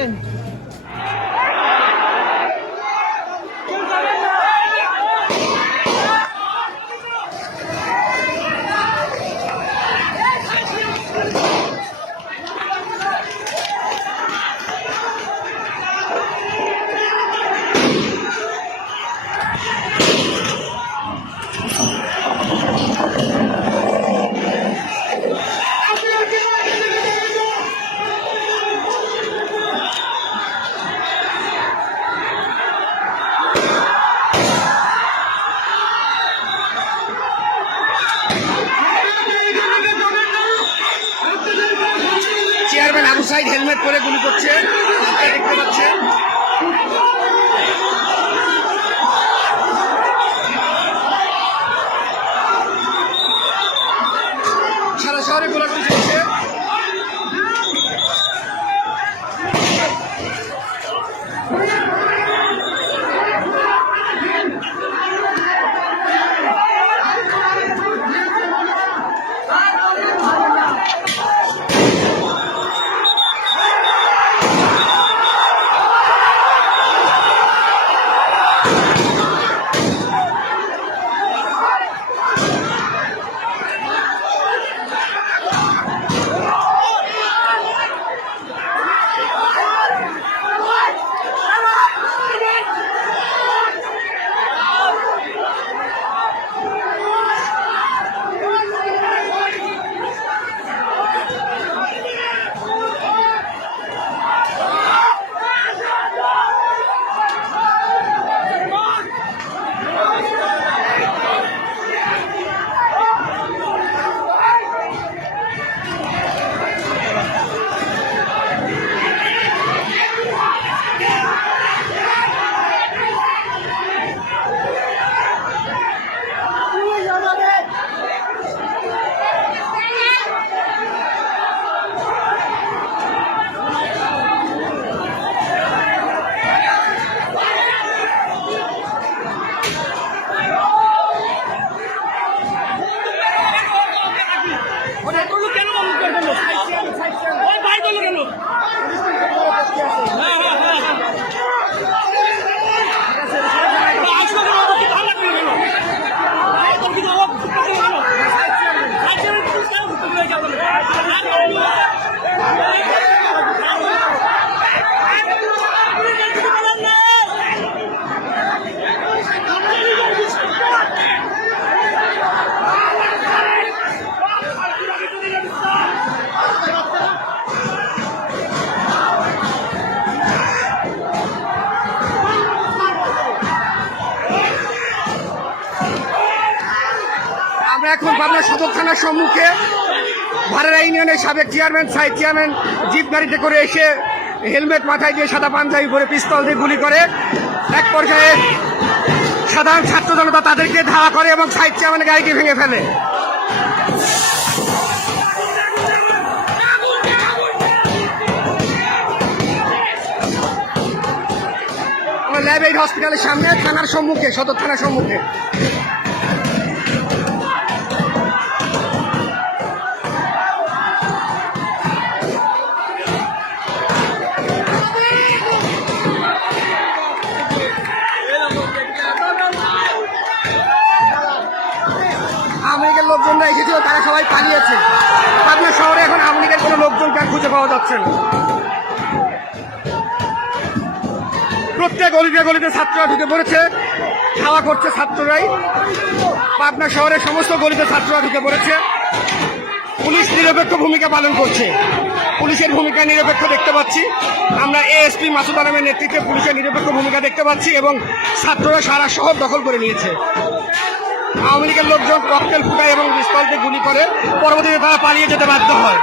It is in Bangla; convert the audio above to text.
আসেন। চেয়ারম্যান আবু সাইদ হেলমেট পরে গুলি করছে, দেখতে পাচ্ছেন। সারা শহরে গোলাগুলি চলছে। আমরা এখন পাবনা সদর থানার সম্মুখে ভাড়ারা ইউনিয়নের সাবেক চেয়ারম্যান সাইদ চেয়ারম্যান জিপ গাড়িতে করে এসে হেলমেট মাথায় দিয়ে সাদা পাঞ্জাবি পরে পিস্তল দিয়ে গুলি করে। এক পর্যায়ে সাধারণ ছাত্র জনতা তাদেরকে ধাওয়া করে এবং সাইদ চেয়ারম্যানের গাড়িকে ভেঙে ফেলে। আমরা ল্যাবেড হসপিটালের সামনে থানার সম্মুখে, সদর থানার সম্মুখে। আওয়ামী লীগের লোকজনরা এসেছিল, তারা সবাই পালিয়েছে। পাবনা শহরে এখন আওয়ামী লীগের কোনো লোকজনকে আর খুঁজে পাওয়া যাচ্ছে না। প্রত্যেক গলিতে গলিতে ছাত্ররা ঢুকে পড়েছে, খাওয়া করছে ছাত্ররাই। পাবনা শহরের সমস্ত গলিতে ছাত্ররা ঢুকে পড়েছে। পুলিশ নিরপেক্ষ ভূমিকা পালন করছে, পুলিশের ভূমিকা নিরপেক্ষ দেখতে পাচ্ছি আমরা। এএসপি মাসুদ আলমের নেতৃত্বে পুলিশের নিরপেক্ষ ভূমিকা দেখতে পাচ্ছি এবং ছাত্ররা সারা শহর দখল করে নিয়েছে। আওয়ামী লীগের লোকজন ককটেল ফুটায় এবং পিস্তল দিয়ে গুলি করে, পরবর্তীতে তারা পালিয়ে যেতে বাধ্য হয়।